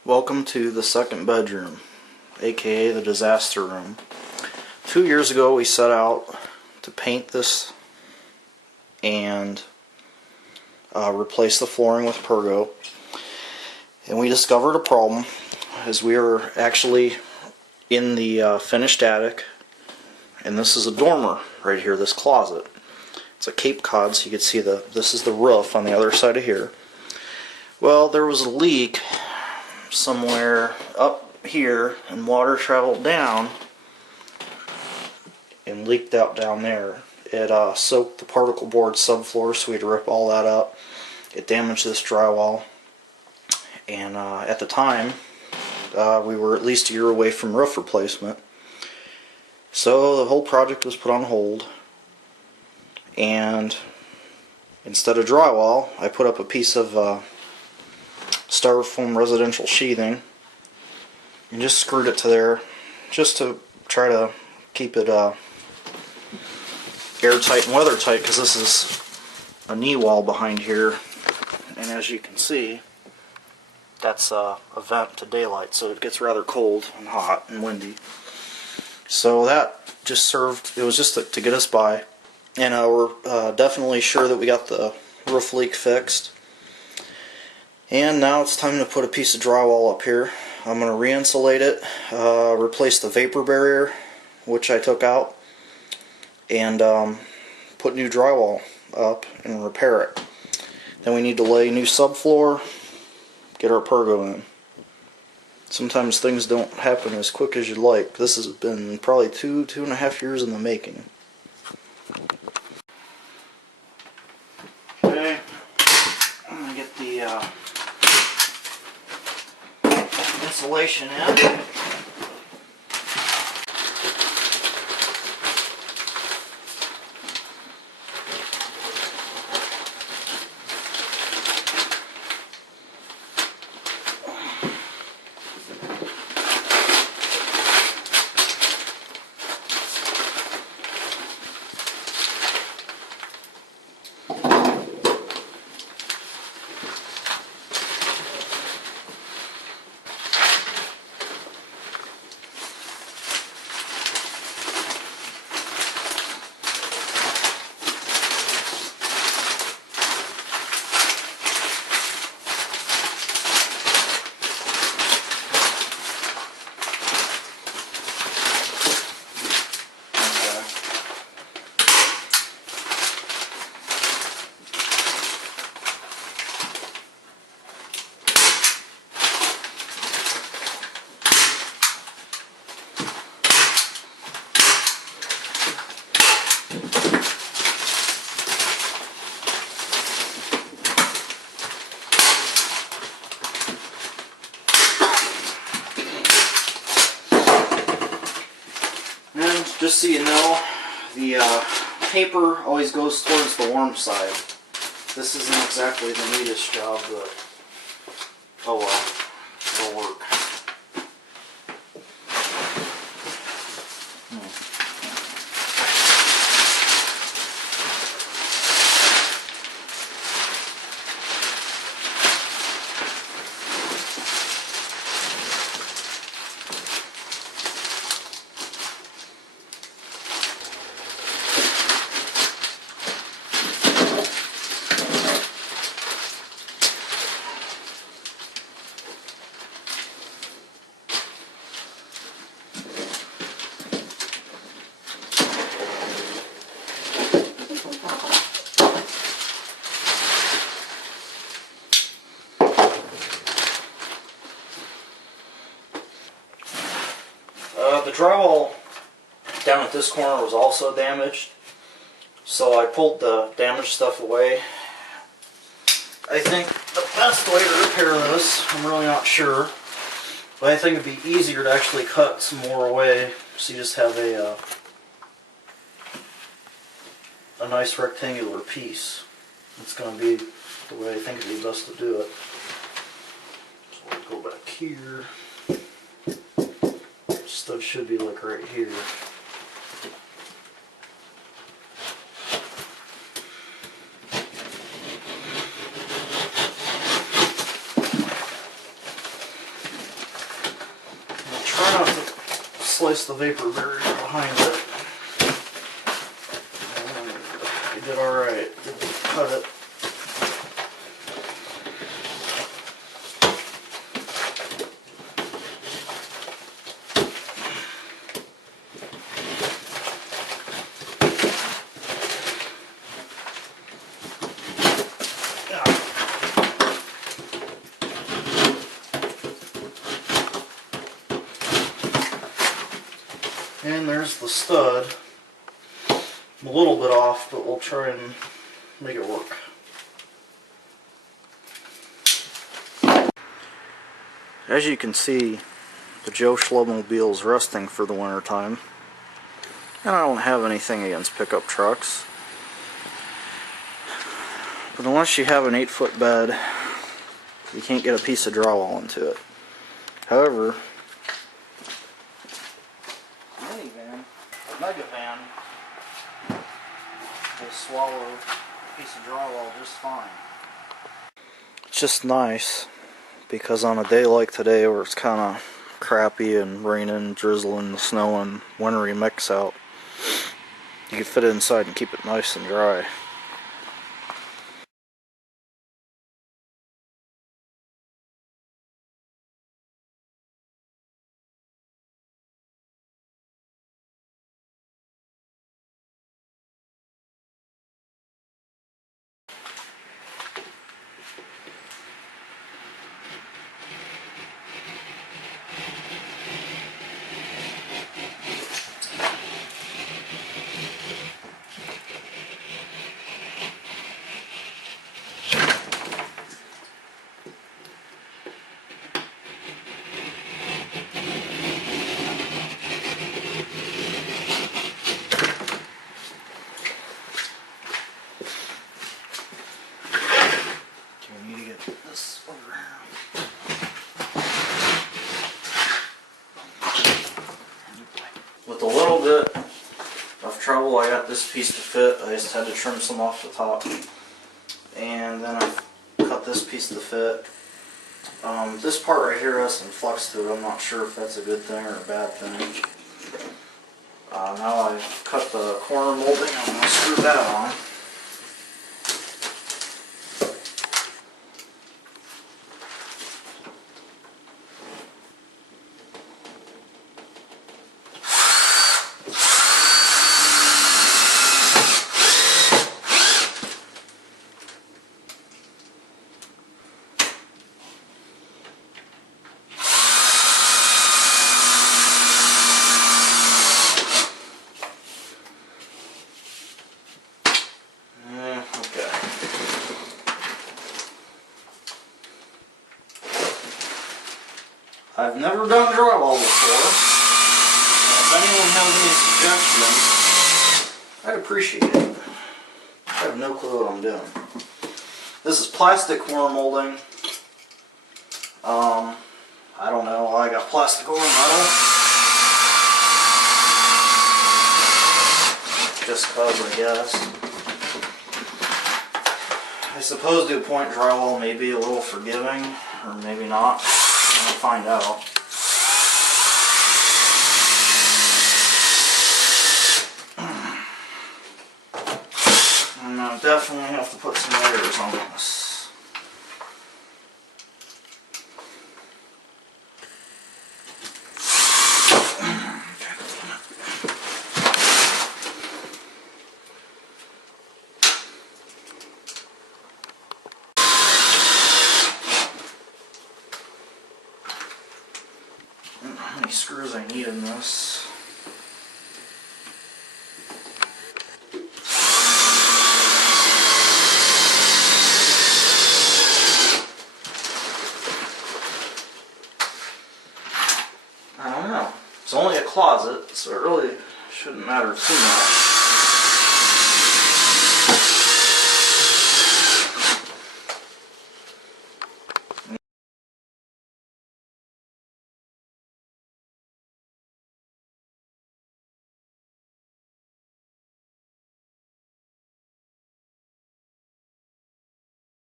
Welcome to the second bedroom, aka the disaster room. 2 years ago we set out to paint this and replace the flooring with Pergo, and we discovered a problem as we were actually in the finished attic, and this is a dormer right here, this closet. It's a Cape Cod, so you can see this is the roof on the other side of here. Well, there was a leak somewhere up here, and water traveled down and leaked out down there. It soaked the particle board subfloor, so we had to rip all that up. It damaged this drywall, and at the time we were at least a year away from roof replacement, so the whole project was put on hold. And instead of drywall, I put up a piece of styrofoam residential sheathing and just screwed it to there, just to try to keep it airtight and weathertight, because this is a knee wall behind here, and as you can see, that's a vent to daylight, so it gets rather cold and hot and windy. So that just served, it was just to get us by, and we're definitely sure that we got the roof leak fixed. And now it's time to put a piece of drywall up here. I'm going to re-insulate it, replace the vapor barrier, which I took out, and put new drywall up and repair it. Then we need to lay new subfloor, get our Pergo in. Sometimes things don't happen as quick as you'd like. This has been probably two and a half years in the making. Okay, I'm going to get the insulation in. Just so you know, the paper always goes towards the warm side. This isn't exactly the neatest job, but oh well, it'll work. The drywall down at this corner was also damaged, so I pulled the damaged stuff away. I think the best way to repair this, I'm really not sure, but I think it'd be easier to actually cut some more away, so you just have a nice rectangular piece. It's going to be the way I think it'd be best to do it. So we'll go back here. Stud should be like right here. try not to slice the vapor barrier behind it. You did alright. Didn't cut it. And there's the stud. I'm a little bit off, but we'll try and make it work. As you can see, the Joe Schlubmobile is rusting for the winter time. And I don't have anything against pickup trucks. But unless you have an 8-foot bed, you can't get a piece of drywall into it. However, Mega Van will swallow a piece of drywall just fine. It's just nice because on a day like today where it's kind of crappy and raining, drizzling, snowing, wintry mix out, you can fit it inside and keep it nice and dry. This around. With a little bit of trouble, I got this piece to fit. I just had to trim some off the top, and then I cut this piece to fit. This part right here has some flux to it. I'm not sure if that's a good thing or a bad thing. Now I've cut the corner molding, I'm going to screw that on. I've never done drywall before, and if anyone has any suggestions, I'd appreciate it. I have no clue what I'm doing. This is plastic corner molding. I don't know, I got plastic or metal. Just cause, I guess. I suppose to a point drywall may be a little forgiving, or maybe not. I'll find out. And I definitely have to put some layers on this. How many screws I need in this? I don't know. It's only a closet, so it really shouldn't matter too much.